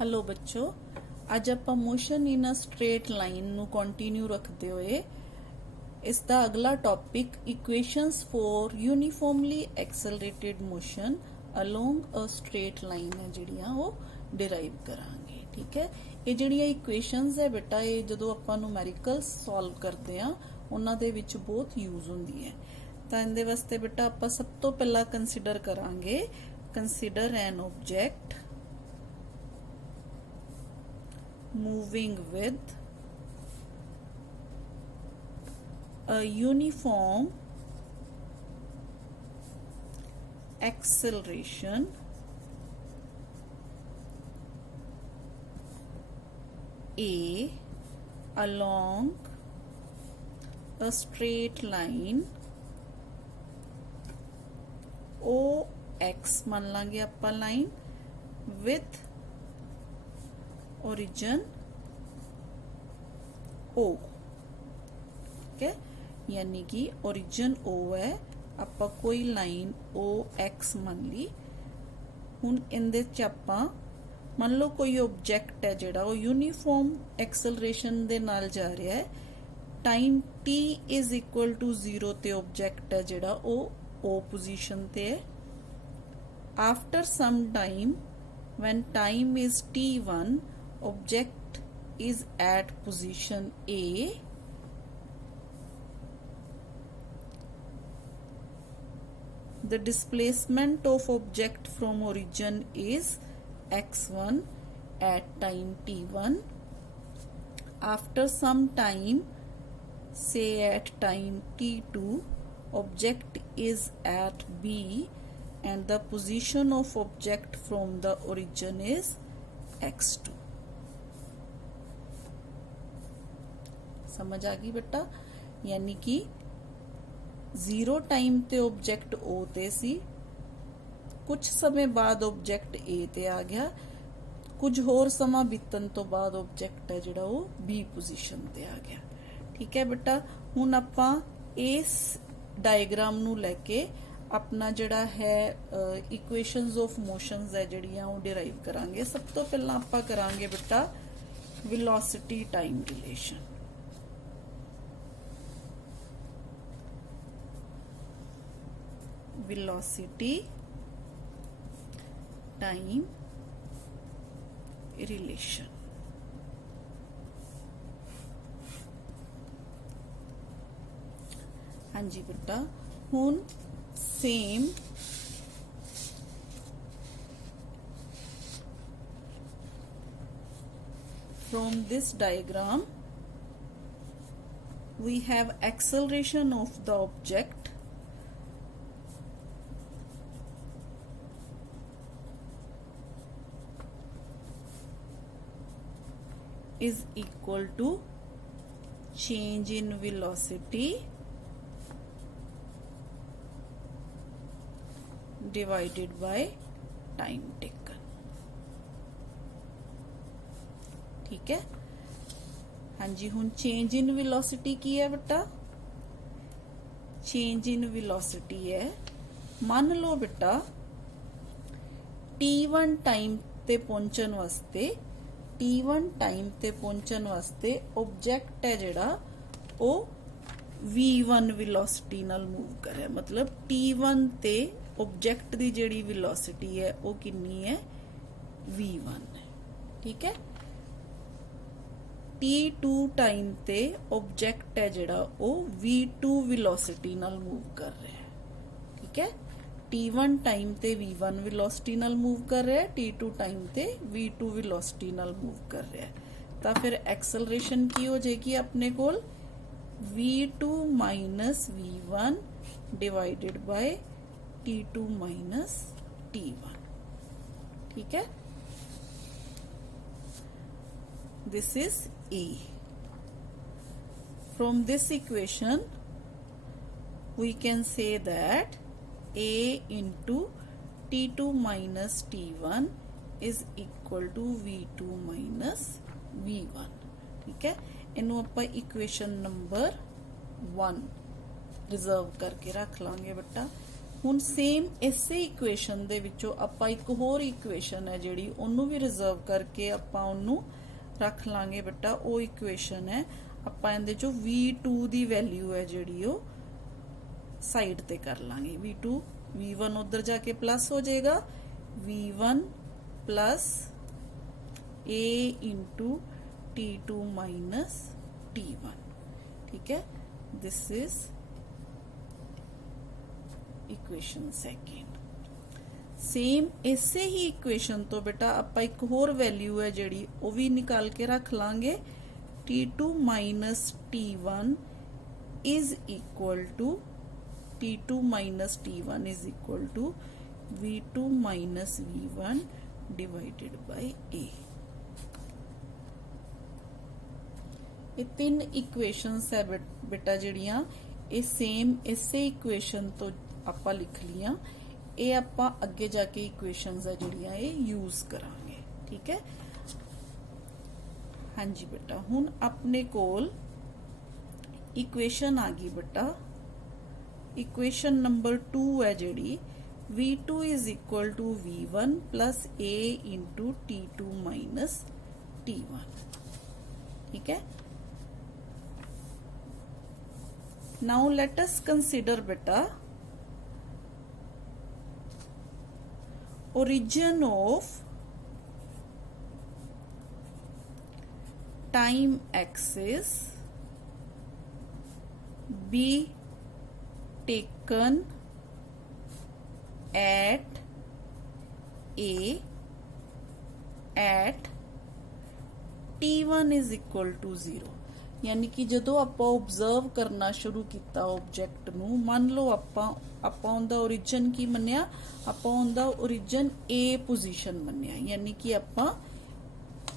Hello बच्चों, ਅੱਜ ਆਪਾਂ motion in a straight line ਨੂੰ ਕੰਟੀਨਿਊ ਰੱਖਦੇ ਹੋਏ ਇਸ ਦਾ ਅਗਲਾ topic equations for uniformly accelerated motion along a straight line ਹੈ ਜਿਹੜੀਆਂ ਉਹ ਡਿਰਾਈਵ ਕਰਾਂਗੇ। ਠੀਕ ਹੈ, ਇਹ ਜਿਹੜੀਆਂ ਇਕੁਏਸ਼ਨਸ ਹੈ ਬੇਟਾ ਇਹ ਜਦੋਂ ਆਪਾਂ ਨੂਮੈਰੀਕਲਸ ਸੋਲਵ ਕਰਦੇ ਆ ਉਹਨਾਂ ਦੇ ਵਿੱਚ ਬਹੁਤ ਯੂਜ਼ ਹੁੰਦੀ ਹੈ। ਤਾਂ ਇਹਦੇ ਵਾਸਤੇ ਬੇਟਾ ਆਪਾਂ ਸਭ ਤੋਂ ਪਹਿਲਾਂ ਕੰਸੀਡਰ ਕਰਾਂਗੇ consider N object moving with a uniform acceleration A along a straight line OX मान लांगे अपा लाइन with origin O। ठीक है, यानी कि origin O है, आपा कोई लाइन OX मान ली। हुण इहदे च आपां मान लो कोई ऑब्जेक्ट है जिहड़ा वो यूनीफॉर्म एक्सलरेशन दे नाल जा रहा है, time t is equal to 0 ते ऑब्जेक्ट है जिहड़ा वो O पोजीशन ते है। After some time when time is t1 object is at position A, the displacement of object from origin is x1 at time t1। after some time, say at time t2, object is at B and the position of object from the origin is x2। समझ आ गई बेटा, यानी कि 0 time ते object O ते सी, कुछ समय बाद ऑब्जेक्ट A ते आ गया, कुछ होर समा बीतन तो बाद ऑब्जेक्ट है जिहड़ा वो B पोजीशन ते आ गया। ठीक है बेटा, हुण आपां इस डायग्राम नू लैके अपना जिहड़ा है इक्वेशनस ऑफ मोशनस है जिहड़ियां वो डिराइव करांगे। सब तो पहला आपां करांगे बेटा velocity time relation. Velocity time relation हाँ जी बेटा, हुण same from this diagram we have acceleration of the object is equal to change in velocity divided by time taken। ठीक है, हाँ जी, हुण चेंज इन वेलोसिटी की है बेटा, चेंज इन वेलोसिटी है, मान लो बेटा t1 टाइम ते पहुंचन वास्ते, t1 टाइम ते पहुंचन वास्ते ऑब्जेक्ट है जिहड़ा वो v1 वेलोसिटी नाल मूव कर रहा है। मतलब t1 ते ऑब्जेक्ट दी जिहड़ी वेलोसिटी है वो कितनी है, v1 है। ठीक है, t2 टाइम ते ऑब्जेक्ट है जिहड़ा वो v2 वेलोसिटी नाल मूव कर रहा है। ठीक है, t1 टाइम ते v1 वेलोसिटी नाल मूव कर रहा है, t2 टाइम ते v2 वेलोसिटी नाल मूव कर रहा है। तो फिर एक्सलरेशन की हो जाएगी अपने कोल v2 minus v1 divided bye t2 minus t1। ठीक है, this is A। From this equation we can say that A into t2 minus t1 is equal to v2 minus v1। ठीक है, इनू आपां इक्वेशन नंबर 1 रिजर्व करके रख लांगे बेटा। ਹੁਣ ਸੇਮ ਇਸੇ ਇਕੁਏਸ਼ਨ ਦੇ ਵਿੱਚੋਂ ਆਪਾਂ ਇੱਕ ਹੋਰ ਇਕੁਏਸ਼ਨ ਹੈ ਜਿਹੜੀ ਉਹਨੂੰ ਵੀ ਰਿਜ਼ਰਵ ਕਰਕੇ ਆਪਾਂ ਉਹਨੂੰ ਰੱਖ ਲਾਂਗੇ ਬੇਟਾ। ਉਹ ਇਕੁਏਸ਼ਨ ਹੈ ਆਪਾਂ ਇਹਦੇ ਚੋਂ v2 ਦੀ ਵੈਲਿਊ ਹੈ ਜਿਹੜੀ ਉਹ ਸਾਈਡ ਤੇ ਕਰ ਲਾਂਗੇ। v1 ਉਧਰ ਜਾ ਕੇ ਪਲੱਸ ਹੋ ਜਾਏਗਾ, v1 plus a into t2 minus t1। ठीक है, this is equation second. Same इसे ही इक्वेशन तो बेटा आप एक होर वैल्यू है जिहड़ी वो भी निकाल के रख लांगे। t2 minus t1 is equal to t2 minus t1 is equal to v2 minus v1 divided by a। ये तीन इक्वेशंस है बेटा जिहड़ियां ये सेम इसे इक्वेशन तो आपां लिख लिया। ये आपां अगे जाके इक्वेशंस है जिहड़ियां ये यूज करांगे। ठीक है, हाँ जी बेटा। हुण अपने कोल इक्वेशन आ गई बेटा, इक्वेशन नंबर 2 है जिहड़ी v2 is equal to v1 plus a into t2 minus t1। ठीक है, now let us consider beta origin of time axis be taken at a at t1 is equal to 0। यानी कि जदों आपां observe करना शुरू किया ऑब्जेक्ट नू, मान लो आपां उनदा ओरिजिन की मन्निया, आपां उनदा ओरिजिन ए पोजीशन मन्निया। यानी कि आपां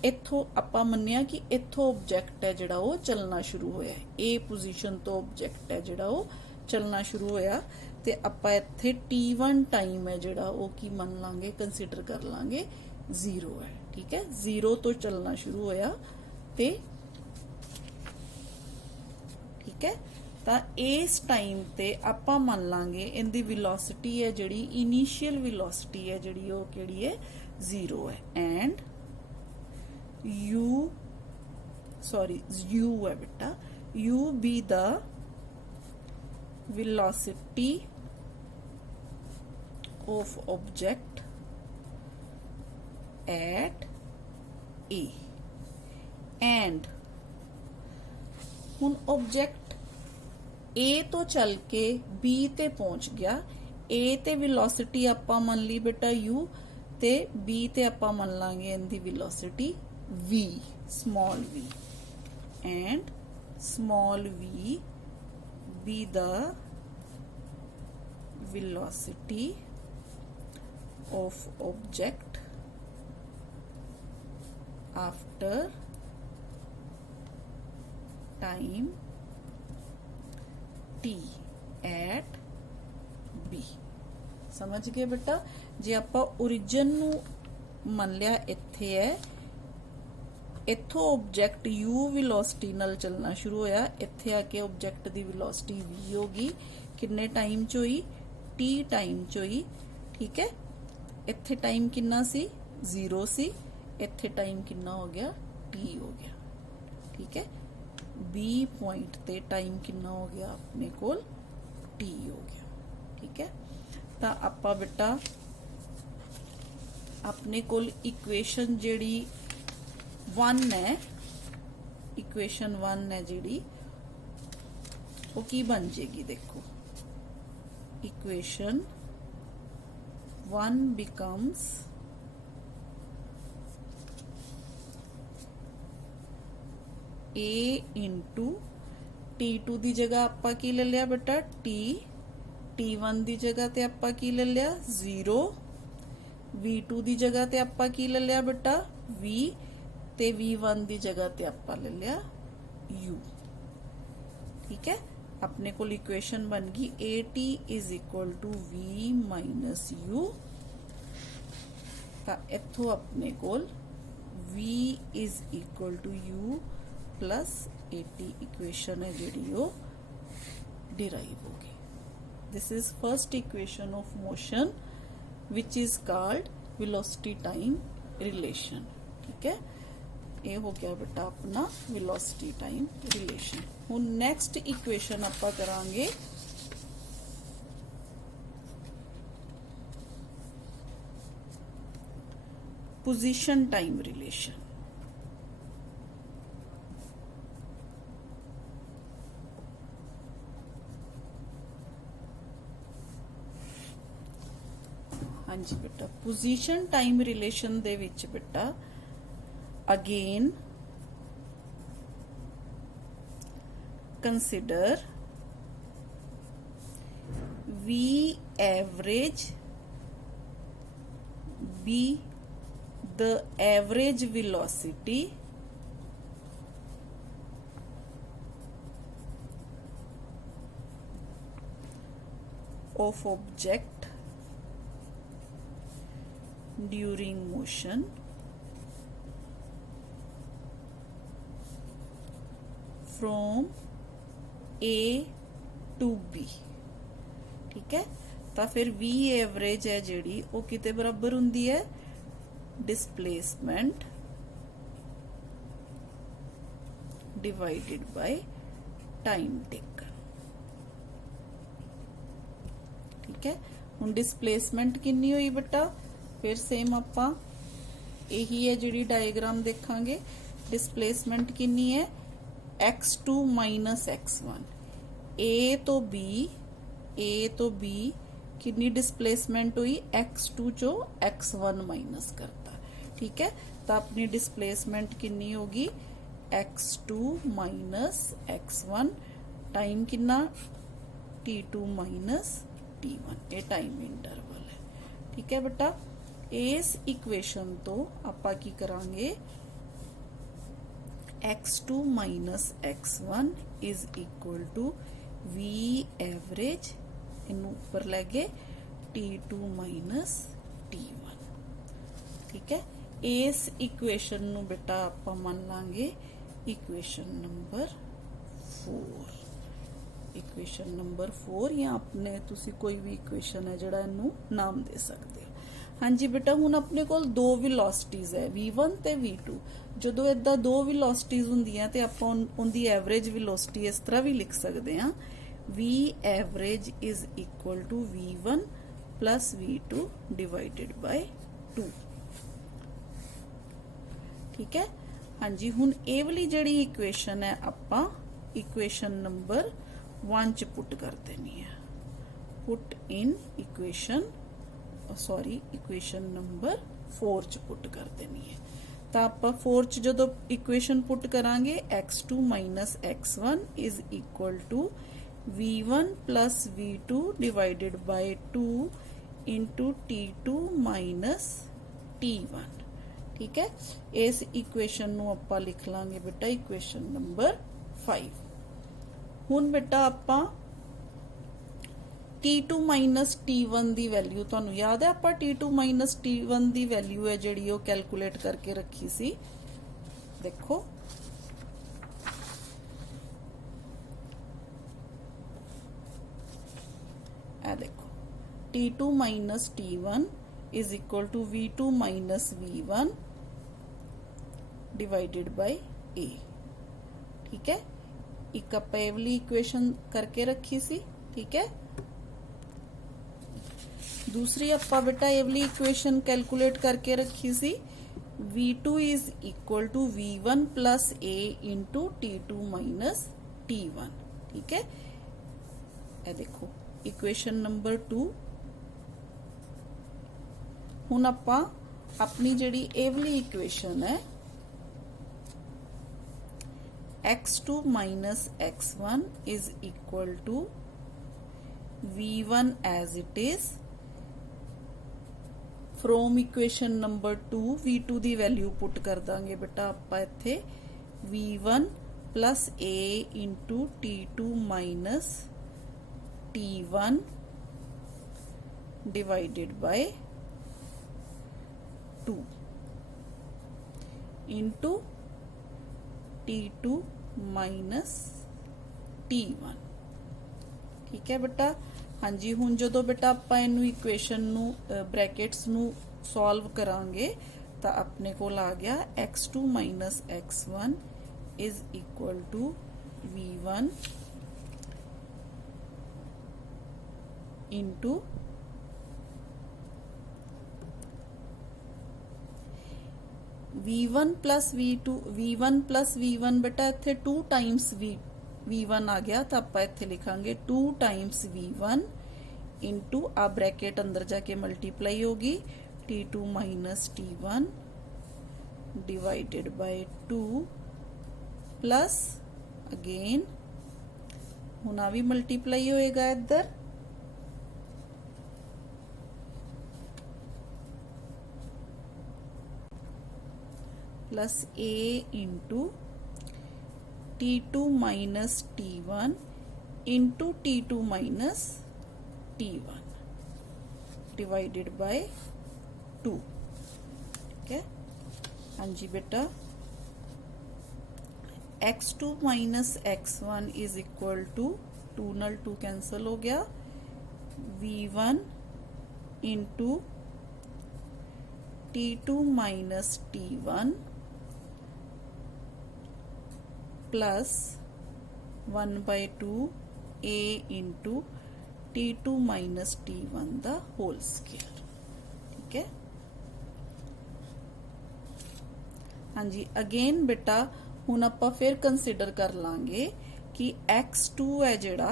इथों आपां मन्निया कि इथों ऑब्जेक्ट है जिहड़ा वो चलना शुरू होया, ए पोजीशन तो ऑब्जेक्ट है जिहड़ा वो चलना शुरू होया। ते आपां इत्थे t1 टाइम है जिहड़ा वो की मन लांगे, कंसीडर कर लांगे 0 है। ठीक है, 0 तो चलना शुरू होया ते ठीक है, तां इस टाइम ते आपां मन लांगे इनदी वेलोसिटी है जिहड़ी इनिशियल वेलोसिटी है जिहड़ी वो किहड़ी है 0 है। एंड u है बेटा, u be the velocity of object at A and हुन ऑब्जेक्ट A तो चल के B ते पहुंच गया। A ते वेलोसिटी आपां मन ली बेटा u ते B ते आपां मन लांगे इनदी velocity v, small v। And small v be the velocity of object after time t at b। समझ गए बेटा? जे आपां ओरिजिन नू मन लिया इत्थे है, इथों ऑब्जेक्ट u वेलोसिटी नाल चलना शुरू होया, इत्थे आके ऑब्जेक्ट दी वेलोसिटी v होगी। किन्ने टाइम च होई? t टाइम च होई। ठीक है, इत्थे टाइम किन्ना सी? 0 सी। इत्थे टाइम किन्ना हो गया? t हो गया। ठीक है, b पॉइंट ते टाइम किन्ना हो गया अपने कोल? t हो गया। ठीक है, तां आपां बेटा अपने कोल इक्वेशन जिहड़ी 1 है, इक्वेशन 1 है जिहड़ी वो की बन जाएगी? देखो, equation 1 becomes a into t2 दी जगह आपां की ले लिया बेटा t, t1 दी जगह ते आपां की ले लिया 0, v2 दी जगह ते आपां की ले लिया बेटा v, ते v1 दी जगह ते आपां ले लिया u। ठीक है, अपने को इक्वेशन बन गई at is equal to v minus u। तां इथों अपने कोल v is equal to u plus at equation है जिहड़ी वो डिराइव हो गई। This is first equation of motion which is called velocity time relation. ठीक है, ये हो गया बेटा अपना वेलोसिटी टाइम रिलेशन। हुण नैक्सट इक्वेशन आपां करांगे पोजीशन टाइम रिलेशन। हाँ जी बेटा, पोजीशन टाइम रिलेशन दे विच बेटा again consider V average be the average velocity of object during motion from A to B। ठीक है, तो फिर V एवरेज है जिहड़ी वो किते बराबर हुंदी है, displacement divided by time taken. ठीक है, हुण डिस्प्लेसमेंट कितनी हुई बेटा, फिर सेम आपां यही है जिहड़ी डायग्राम देखांगे। डिस्प्लेसमेंट कितनी है, x2 माइनस x1। ए तो बी कितनी डिस्प्लेसमेंट हुई, x2 चो x1 माइनस करता। ठीक है, तो अपनी डिस्प्लेसमेंट कितनी होगी, x2 माइनस x1 टाइम कितना t2 माइनस t1, ये टाइम इंटरवल है। ठीक है बेटा, इस इक्वेशन तो आपां की करांगे x2 minus x1 is equal to V average, इनू ऊपर लैगे T2 माइनस T1। ठीक है, इस इक्वेशन नू बेटा आपां मान लांगे इक्वेशन नंबर 4। इक्वेशन नंबर 4 या अपने तुसी कोई भी इक्वेशन है जिहड़ा इनू नाम दे सकते हो। हाँ जी बेटा, हुण अपने कोल दो वेलोसिटीज है V1 ते V2। जदों इदा दो वेलोसिटीज हुंदियां ते आपां उनदी एवरेज वेलोसिटी इस तरह भी लिख सकते हैं, V average is equal to V1 plus V2 divided by 2। ठीक है, हाँ जी, हुण ये वाली जिहड़ी इक्वेशन है आपां इक्वेशन नंबर 1 च पुट कर देनी है। Put in equation equation number 4 च पुट कर देनी है। तो आप 4 च जो इक्वेशन पुट करांगे x2 minus x1 is equal to V1 plus V2 divided by 2 into T2 minus T1। ठीक है, इस इक्वेशन नू आपां लिख लांगे बेटा इक्वेशन नंबर 5। हुण बेटा आपां T2 माइनस T1 दी वैल्यू तुहानू याद है, आपां T2 माइनस T1 दी वैल्यू है जिहड़ी वो कैलकुलेट करके रखी सी। देखो ए देखो T2 minus T1 is equal to V2 minus V1 divided by A। ठीक है, एक आपां ये वाली इक्वेशन करके रखी सी। ठीक है, दूसरी आपां बेटा ये वाली इक्वेशन कैलकुलेट करके रखी सी, V2 is equal to V1 plus A into T2 minus T1। ठीक है, ये देखो इक्वेशन नंबर 2। हुण आपां अपनी जिहड़ी ये वाली इक्वेशन है x2 minus x1 is equal to V1 as it is from equation number 2 V2 दी वैल्यू पुट कर दांगे बेटा आपां इत्थे V1 plus A into T2 minus T1 divided by 2 into T2 minus T1। ठीक है बेटा, हाँ जी, हुण जदों बेटा आपां इनू इक्वेशन नू ब्रैकेट्स नू सॉल्व करांगे तो अपने कोल आ गया x2 minus x1 is equal to v1 into v1 plus v1 बेटा इत्थे 2 टाइम्स v1 आ गया तो आप इत्थे लिखांगे 2 टाइम्स v1 इंटू आ ब्रैकेट अंदर जाके मल्टीप्लाई होगी t2 minus t1 divided by 2 plus again हुण आ भी मल्टीप्लाई होएगा इधर plus a into t2 minus t1 into t2 minus t1 divided by 2। ठीक है, हाँ जी बेटा x2 minus x1 is equal to 2 नल 2 कैंसल हो गया v1 into t2 minus t1 plus 1/2 a into t2 minus t1 the whole square. ठीक है, हाँ जी अगेन बेटा हुण आपां फिर कंसीडर कर लांगे कि x2 है जिहड़ा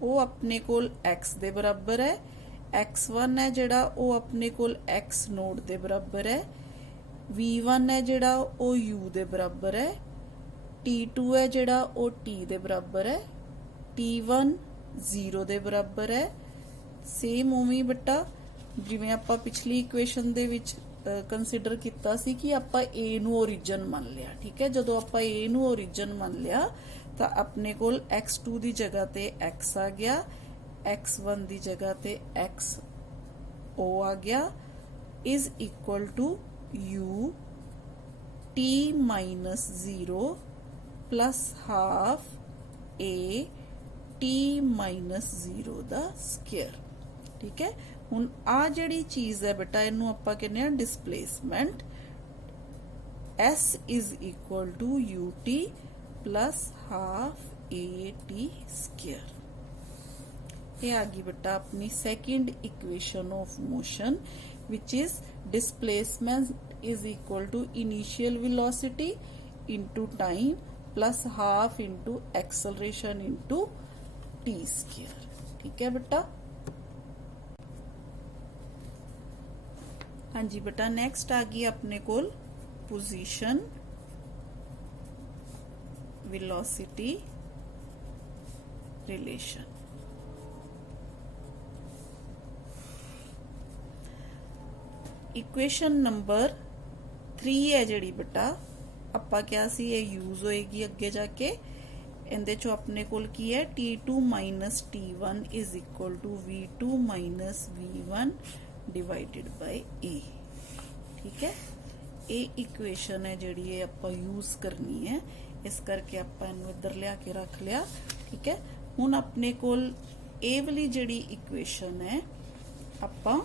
वो अपने कोल x दे बराबर है, x1 है जिहड़ा वो अपने कोल x नोट दे बराबर है, v1 है जिहड़ा वो u दे बराबर है, t2 है जिहड़ा वो t दे बराबर है, t1 0 दे बराबर है। सेम उवें बेटा जिवें आपां पिछली इक्वेशन दे विच कंसीडर किया सी कि आपां a नू ओरिजन मान लिया। ठीक है, जदों आपां a नू ओरिजन मान लिया तो अपने कोल x2 दी जगह ते x आ गया, x1 दी जगह ते x o आ गया is equal to u t minus 0 plus half a t minus 0 दा स्क्वायर। ठीक है, हुण आ जिहड़ी चीज है बेटा इनू आपां कहने आ displacement s is equal to ut plus half a t square. ये आ गई बेटा अपनी second equation of motion which is displacement is equal to initial velocity into time plus half into acceleration into t square. ठीक है बेटा, हाँ जी बेटा नेक्स्ट आ गई अपने कोल position velocity relation. Equation number 3 है जिहड़ी बेटा आपां क्या सी ये यूज होएगी अगे जाके इहदे चों अपने कोल की है t2 minus t1 is equal to v2 minus v1 divided by a। ठीक है, ये इक्वेशन है जिहड़ी ये आपां यूज करनी है, इस करके आपां इनू इधर लिया के रख लिया। ठीक है, हुण अपने कोल ए वाली जिहड़ी इक्वेशन है आपां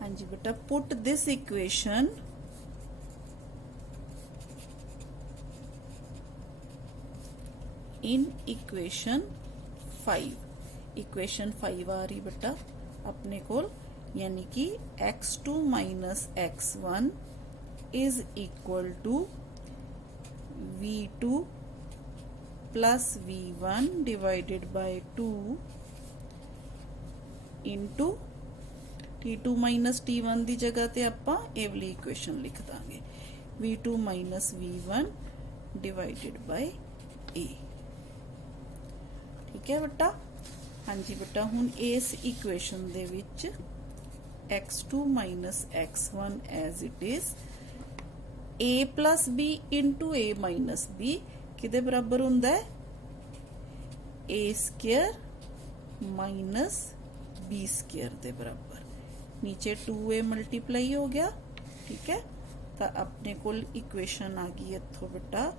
हाँ जी बेटा put this equation in equation 5। Equation 5 आ रही बेटा अपने कोल, यानी कि x2 minus x1 is equal to v2 plus v1 divided by 2 into t2 minus t1 की जगह ते आपां ए वाली इक्वेशन लिख दांगे v2 minus v1 divided by a। ठीक है बेटा, हाँ जी बेटा हुण इस इक्वेशन दे विच x2 minus x1 as it is a plus b into a minus b किदे बराबर हुंदा है a square minus b square दे बराबर। नीचे 2a मल्टीप्लाई हो गया। ठीक है, ਤਾਂ ਆਪਣੇ ਕੋਲ ਇਕੁਏਸ਼ਨ ਆ ਗਈ ਇੱਥੋਂ ਬੇਟਾ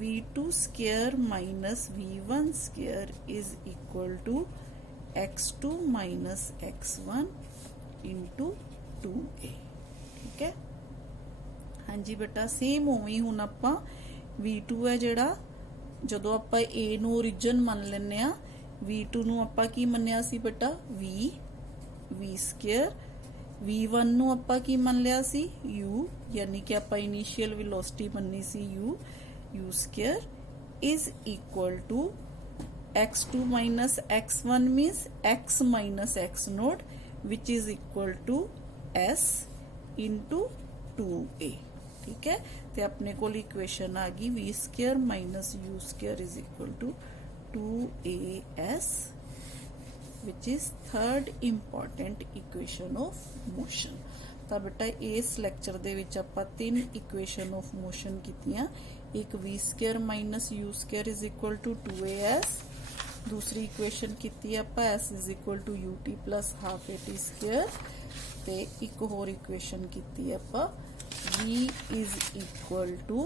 v2 square minus v1 square is equal to x2 minus x1 into 2a। ठीक है, हाँ जी बेटा सेम उवें हुण आपां v2 है जिहड़ा जदों आपां a नूं ओरिजिन मान लैंदे आ v2 नूं आपां की मन्निया सी बेटा v स्क्वायर v1 नूं आपां की मान लिया सी u यानी कि आपां इनिशियल वेलोसिटी मन्नी सी u square is equal to x2 minus x1 means x minus x naught which is equal to s into 2a। ठीक है, तो अपने को इक्वेशन आ गई v square minus u square is equal to 2as which is third important equation of motion। ਤਾਂ बेटा इस lecture दे विच आपां 3 इक्वेशन ऑफ मोशन कीतियां, एक v square minus u square is equal to 2as, दूसरी इक्वेशन कीती आपां s is equal to ut plus half at square, ते एक होर इक्वेशन कीती आपां v is equal to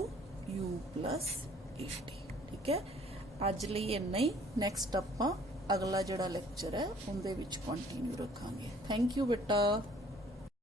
u plus at। ठीक है, अज लई इन्ना ही, नैक्सट आपां अगला जिहड़ा लैक्चर है उहदे विच कंटिन्यू रखांगे। थैंक यू बेटा।